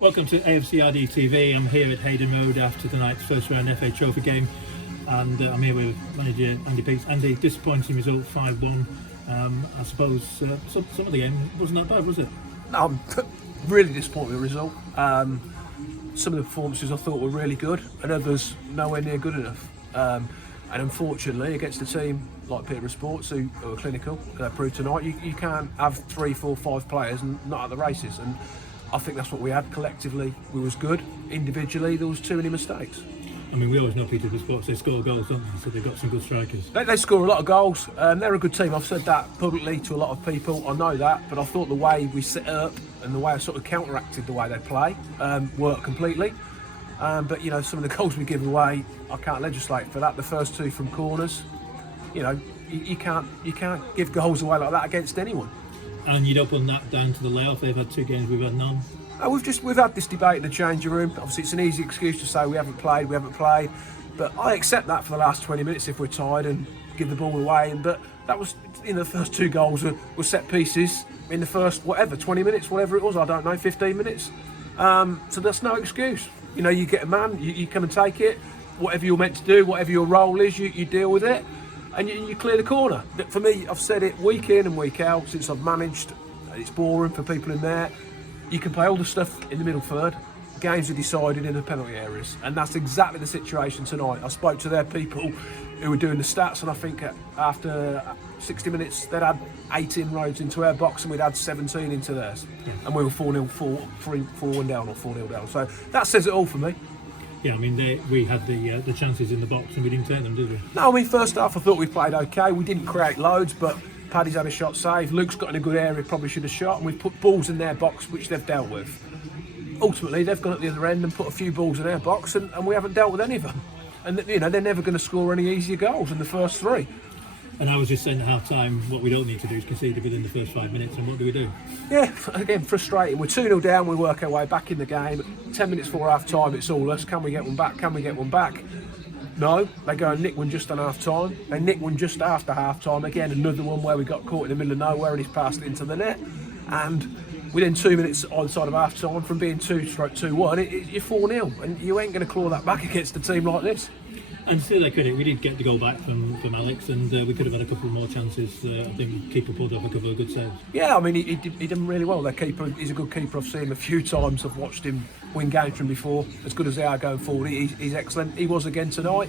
Welcome to AFCRDTV. I'm here at Hayden Road after tonight's first round FA Trophy game, and I'm here with manager Andy Peace. Andy, disappointing result 5-1. I suppose some of the game wasn't that bad, was it? No, I'm really disappointed with the result. Some of the performances I thought were really good, and others nowhere near good enough. And unfortunately, against a team like Peterborough Sports, who are clinical, proved tonight, you can't have 3, 4, 5 players and not at the races. And I think that's what we had. Collectively, we was good. Individually, there was too many mistakes. I mean, we always know Peterborough Sports, they score goals, don't they? So they've got some good strikers. They score a lot of goals. They're a good team. I've said that publicly to a lot of people. I know that, but I thought the way we set up and the way I sort of counteracted the way they play worked completely. But you know, some of the goals we give away, I can't legislate for that. The first 2 from corners, you know, you can't give goals away like that against anyone. And you don't put that down to the layoff. They've had 2 games, we've had none. We've had this debate in the changing room. Obviously, it's an easy excuse to say we haven't played. But I accept that for the last 20 minutes if we're tired and give the ball away. But that was, you know, the first 2 goals were set pieces in the first 20 minutes, whatever it was. I don't know, 15 minutes. So that's no excuse. You know, you get a man, you come and take it. Whatever you're meant to do, whatever your role is, you deal with it. And you clear the corner. For me, I've said it week in and week out since I've managed. It's boring for people in there. You can play all the stuff in the middle third. Games are decided in the penalty areas, and that's exactly the situation tonight. I spoke to their people who were doing the stats, and I think after 60 minutes they'd had 18 inroads into our box, and we'd had 17 into theirs, and we were 4-0, 4-1 down or 4-0 down. So that says it all for me. Yeah, I mean, we had the chances in the box and we didn't take them, did we? No, I mean, first half I thought we played okay. We didn't create loads, but Paddy's had a shot saved. Luke's got in a good area, probably should have shot, and we've put balls in their box, which they've dealt with. Ultimately, they've gone at the other end and put a few balls in our box, and we haven't dealt with any of them. And you know, they're never going to score any easier goals in the first 3. And I was just saying at half-time, what we don't need to do is concede within the first 5 minutes, and what do we do? Yeah, again, frustrating. We're 2-0 down, we work our way back in the game. 10 minutes before half-time, it's all us. Can we get one back? Can we get one back? No, they go and nick one just on half-time. They nick one just after half-time. Again, another one where we got caught in the middle of nowhere and he's passed it into the net. And within 2 minutes on the side of half-time, from being 2-2-1, you're 4-0. And you ain't going to claw that back against a team like this. And still, they couldn't. We did get the goal back from Alex, and we could have had a couple more chances. I think the keeper pulled off a couple of good saves. Yeah, I mean, he did really well. Their keeper, he's a good keeper. I've seen him a few times. I've watched him win games from before. As good as they are going forward, he's excellent. He was again tonight.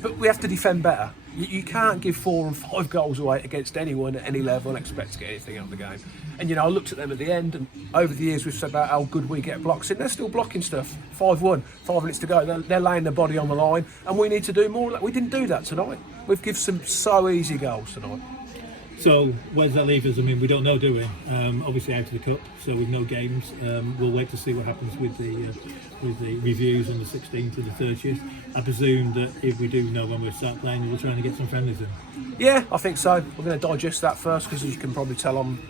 But we have to defend better. You can't give 4 and 5 goals away against anyone at any level and expect to get anything out of the game. And you know, I looked at them at the end, and over the years we've said about how good we get blocks in. They're still blocking stuff. 5-1, 5 minutes to go. They're laying their body on the line, and we need to do more. We didn't do that tonight. We've given some so easy goals tonight. So where does that leave us? I mean, we don't know, do we? Obviously out of the cup, so with no games, we'll wait to see what happens with the reviews on the 16th to the 30th. I presume that if we do know when we start playing, we're trying to get some friendlies in. Yeah, I think so. We're going to digest that first, because as you can probably tell, I'm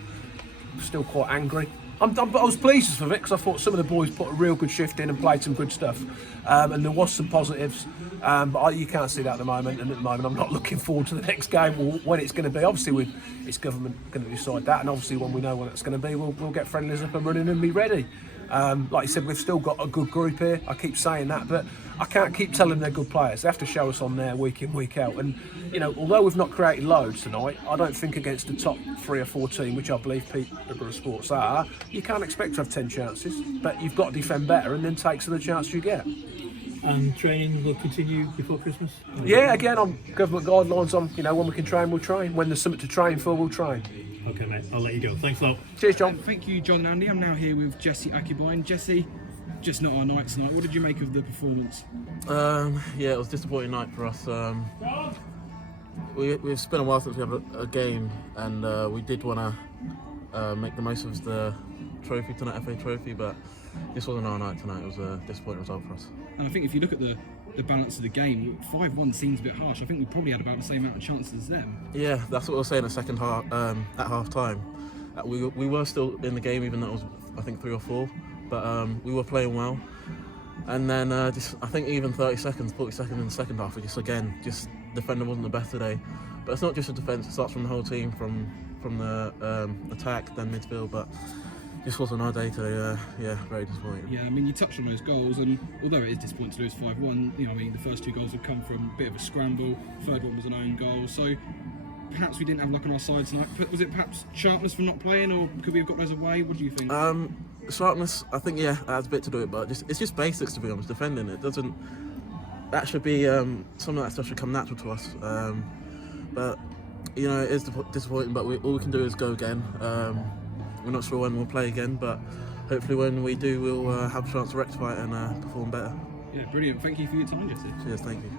still quite angry. I was pleased with it because I thought some of the boys put a real good shift in and played some good stuff, and there was some positives, but you can't see that at the moment. And at the moment, I'm not looking forward to the next game or when it's going to be. Obviously, it's government going to decide that, and obviously when we know when it's going to be, we'll get friendlies up and running and be ready. Like you said, we've still got a good group here. I keep saying that, but I can't keep telling them they're good players. They have to show us on there week in, week out. And you know, although we've not created loads tonight, I don't think against the top 3 or 4 team, which I believe Peterborough Sports are, you can't expect to have 10 chances. But you've got to defend better and then take some of the chances you get. And training will continue before Christmas? Yeah, again, on government guidelines on, you know, when we can train, we'll train. When there's something to train for, we'll train. Okay, mate, I'll let you go. Thanks a lot. Cheers, John. Thank you, John and Andy. I'm now here with Jesse Akubuine. Jesse, just not our night tonight. What did you make of the performance? Yeah, it was a disappointing night for us. We've been a while since we had a game, and we did want to make the most of the trophy tonight, FA Trophy, but this wasn't our night tonight. It was a disappointing result for us. And I think if you look at the balance of the game, 5-1 seems a bit harsh. I think we probably had about the same amount of chances as them. Yeah, that's what we were saying at second half, at half time. We were still in the game, even though it was, I think, 3 or 4, but we were playing well. And then I think even 40 seconds in the second half, we defender wasn't the best today. But it's not just the defence; it starts from the whole team, from the attack, then midfield. But Just wasn't our day today. Yeah, very disappointing. Yeah, I mean, you touched on those goals, and although it is disappointing to lose 5-1, you know, I mean, the first 2 goals have come from a bit of a scramble. Third one was an own goal, so perhaps we didn't have luck on our side tonight. Was it perhaps sharpness for not playing, or could we have got those away? What do you think? Sharpness, I think, yeah, adds a bit to do it, but it's just basics, to be honest. Defending it doesn't. That should be some of that stuff should come natural to us. But you know, it is disappointing. But all we can do is go again. We're not sure when we'll play again, but hopefully when we do, we'll have a chance to rectify it and perform better. Yeah, brilliant. Thank you for your time, Jesse. Cheers, thank you.